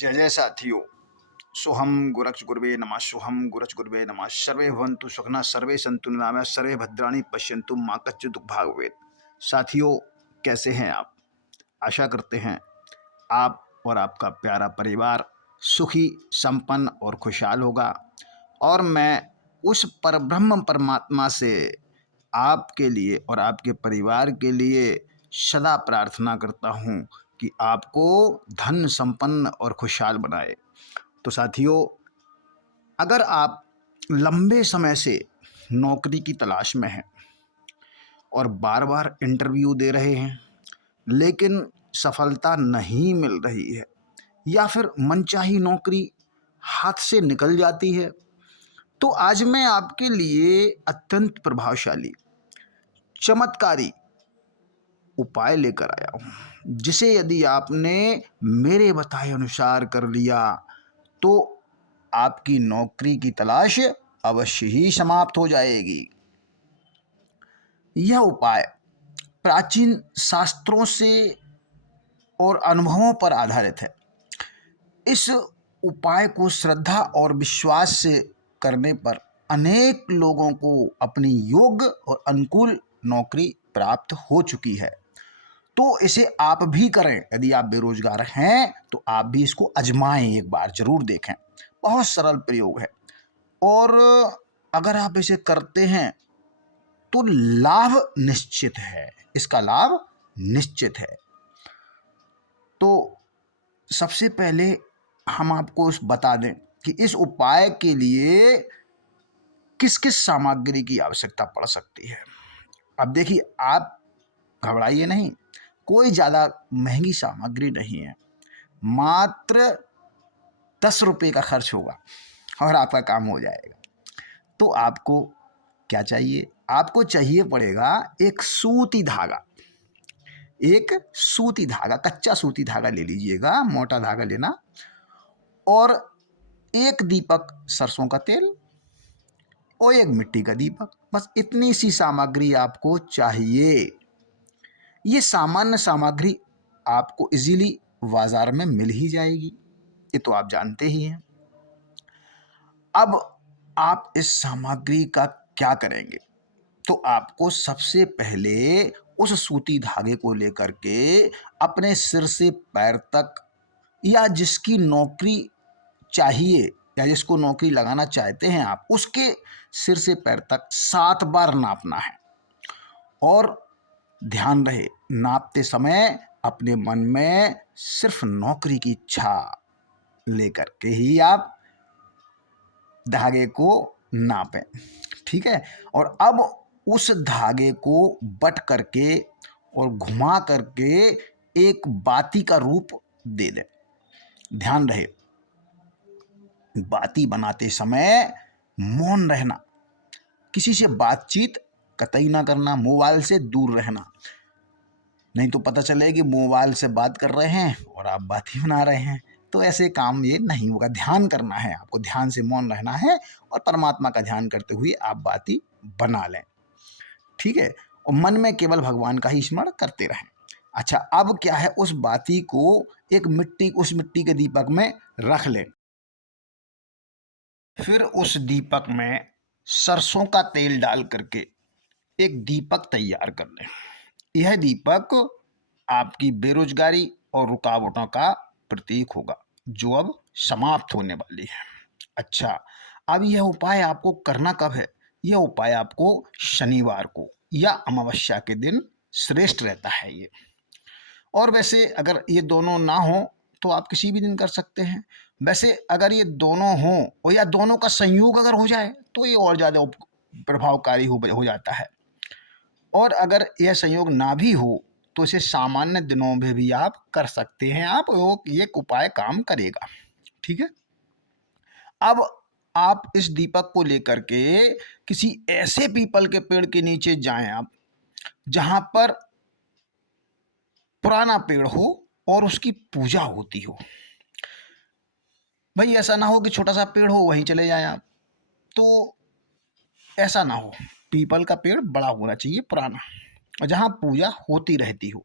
जय जय साथियों। सोहम गुरच गुरुवे नमः। सोहम गुरच गुरुवे नमः। सर्वे भवन्तु सुखिनः, सर्वे सन्तु निरामया, सर्वे भद्राणि पश्यन्तु मा कश्चित् दुःख भाग् भवेत्। साथियों, कैसे हैं आप? आशा करते हैं आप और आपका प्यारा परिवार सुखी, संपन्न और खुशहाल होगा। और मैं उस परब्रह्म परमात्मा से आपके लिए और आपके परिवार के लिए सदा प्रार्थना करता हूँ कि आपको धन संपन्न और खुशहाल बनाए। तो साथियों, अगर आप लंबे समय से नौकरी की तलाश में हैं और बार बार इंटरव्यू दे रहे हैं लेकिन सफलता नहीं मिल रही है, या फिर मनचाही नौकरी हाथ से निकल जाती है, तो आज मैं आपके लिए अत्यंत प्रभावशाली, चमत्कारी उपाय लेकर आया हूँ, जिसे यदि आपने मेरे बताए अनुसार कर लिया तो आपकी नौकरी की तलाश अवश्य ही समाप्त हो जाएगी। यह उपाय प्राचीन शास्त्रों से और अनुभवों पर आधारित है। इस उपाय को श्रद्धा और विश्वास से करने पर अनेक लोगों को अपनी योग्य और अनुकूल नौकरी प्राप्त हो चुकी है। तो इसे आप भी करें। यदि आप बेरोजगार हैं तो आप भी इसको आजमाएं, एक बार जरूर देखें। बहुत सरल प्रयोग है और अगर आप इसे करते हैं तो लाभ निश्चित है, इसका लाभ निश्चित है। तो सबसे पहले हम आपको बता दें कि इस उपाय के लिए किस किस सामग्री की आवश्यकता पड़ सकती है। अब देखिए, आप घबराइए नहीं, कोई ज़्यादा महंगी सामग्री नहीं है। मात्र 10 रुपये का खर्च होगा और आपका काम हो जाएगा। तो आपको क्या चाहिए? आपको चाहिए पड़ेगा एक सूती धागा। एक सूती धागा, कच्चा सूती धागा ले लीजिएगा, मोटा धागा लेना, और एक दीपक सरसों का तेल और एक मिट्टी का दीपक। बस इतनी सी सामग्री आपको चाहिए। ये सामान्य सामग्री आपको इजीली बाजार में मिल ही जाएगी, ये तो आप जानते ही हैं। अब आप इस सामग्री का क्या करेंगे? तो आपको सबसे पहले उस सूती धागे को लेकर के अपने सिर से पैर तक, या जिसकी नौकरी चाहिए या जिसको नौकरी लगाना चाहते हैं आप, उसके सिर से पैर तक 7 बार नापना है। और ध्यान रहे, नापते समय अपने मन में सिर्फ नौकरी की इच्छा लेकर के ही आप धागे को नापें, ठीक है? और अब उस धागे को बट करके और घुमा करके एक बाती का रूप दे दें। ध्यान रहे, बाती बनाते समय मौन रहना, किसी से बातचीत कतई ना करना, मोबाइल से दूर रहना, नहीं तो पता चले कि मोबाइल से बात कर रहे हैं और आप बाती बना रहे हैं, तो ऐसे काम ये नहीं होगा। ध्यान करना है आपको, ध्यान से मौन रहना है और परमात्मा का ध्यान करते हुए आप बाती बना लें, ठीक है? और मन में केवल भगवान का ही स्मरण करते रहें। अच्छा, अब क्या है, उस बाती को उस मिट्टी के दीपक में रख लें। फिर उस दीपक में सरसों का तेल डाल करके एक दीपक तैयार कर लें। यह दीपक आपकी बेरोजगारी और रुकावटों का प्रतीक होगा, जो अब समाप्त होने वाली है। अच्छा, अब यह उपाय आपको करना कब है? यह उपाय आपको शनिवार को या अमावस्या के दिन श्रेष्ठ रहता है ये। और वैसे अगर ये दोनों ना हो तो आप किसी भी दिन कर सकते हैं। वैसे अगर ये दोनों हों और या दोनों का संयोग अगर हो जाए तो ये और ज़्यादा प्रभावकारी हो जाता है। और अगर यह संयोग ना भी हो तो इसे सामान्य दिनों में भी आप कर सकते हैं। ये उपाय काम करेगा, ठीक है? अब आप इस दीपक को लेकर के किसी ऐसे पीपल के पेड़ के नीचे जाएं आप, जहां पर पुराना पेड़ हो और उसकी पूजा होती हो। भाई ऐसा ना हो कि छोटा सा पेड़ हो वहीं चले जाएं आप, तो ऐसा ना हो। पीपल का पेड़ बड़ा होना चाहिए, पुराना, और जहाँ पूजा होती रहती हो।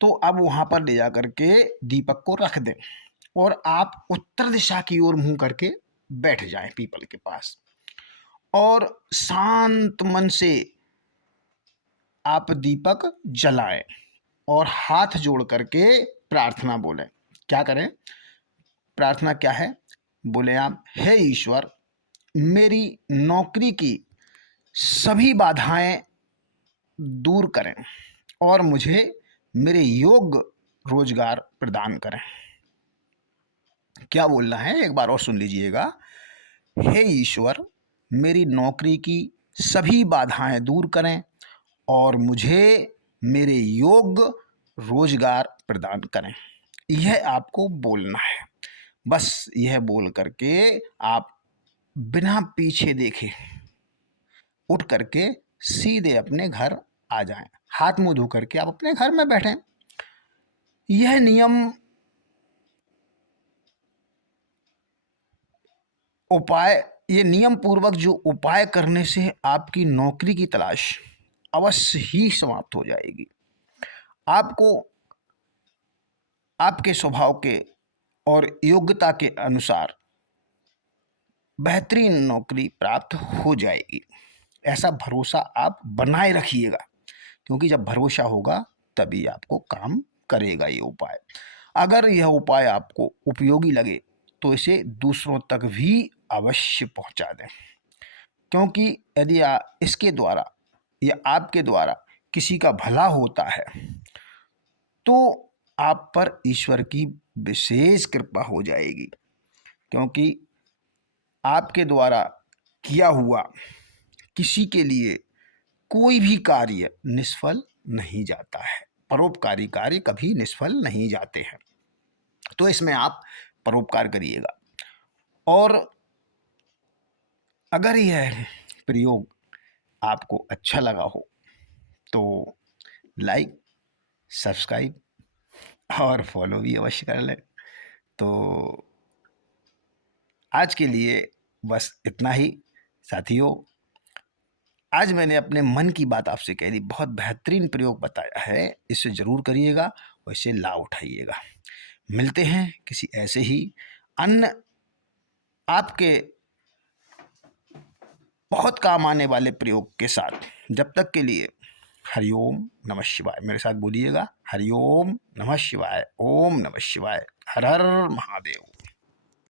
तो अब वहाँ पर ले जा करके दीपक को रख दें और आप उत्तर दिशा की ओर मुंह करके बैठ जाएं पीपल के पास, और शांत मन से आप दीपक जलाएं और हाथ जोड़ करके प्रार्थना बोलें। क्या करें? प्रार्थना क्या है? बोले आप, हे ईश्वर, मेरी नौकरी की सभी बाधाएं दूर करें और मुझे मेरे योग्य रोजगार प्रदान करें। क्या बोलना है, एक बार और सुन लीजिएगा। हे ईश्वर, मेरी नौकरी की सभी बाधाएं दूर करें और मुझे मेरे योग्य रोजगार प्रदान करें। यह आपको बोलना है। बस यह बोल करके आप बिना पीछे देखे उठ करके सीधे अपने घर आ जाएं। हाथ मुंह धो करके आप अपने घर में बैठें। यह नियम उपाय ये नियम पूर्वक जो उपाय करने से आपकी नौकरी की तलाश अवश्य ही समाप्त हो जाएगी। आपको आपके स्वभाव के और योग्यता के अनुसार बेहतरीन नौकरी प्राप्त हो जाएगी। ऐसा भरोसा आप बनाए रखिएगा, क्योंकि जब भरोसा होगा तभी आपको काम करेगा ये उपाय। अगर यह उपाय आपको उपयोगी लगे तो इसे दूसरों तक भी अवश्य पहुंचा दें, क्योंकि यदि इसके द्वारा या आपके द्वारा किसी का भला होता है तो आप पर ईश्वर की विशेष कृपा हो जाएगी, क्योंकि आपके द्वारा किया हुआ किसी के लिए कोई भी कार्य निष्फल नहीं जाता है। परोपकारी कार्य कभी निष्फल नहीं जाते हैं। तो इसमें आप परोपकार करिएगा। और अगर यह प्रयोग आपको अच्छा लगा हो तो लाइक, सब्सक्राइब और फॉलो भी अवश्य कर लें। तो आज के लिए बस इतना ही साथियों। आज मैंने अपने मन की बात आपसे कह दी। बहुत बेहतरीन प्रयोग बताया है, इसे ज़रूर करिएगा और इसे लाभ उठाइएगा। मिलते हैं किसी ऐसे ही अन्य आपके बहुत काम आने वाले प्रयोग के साथ। जब तक के लिए हरिओम नमः शिवाय। मेरे साथ बोलिएगा, हरिओम नमः शिवाय, ओम नमः शिवाय, हर हर महादेव।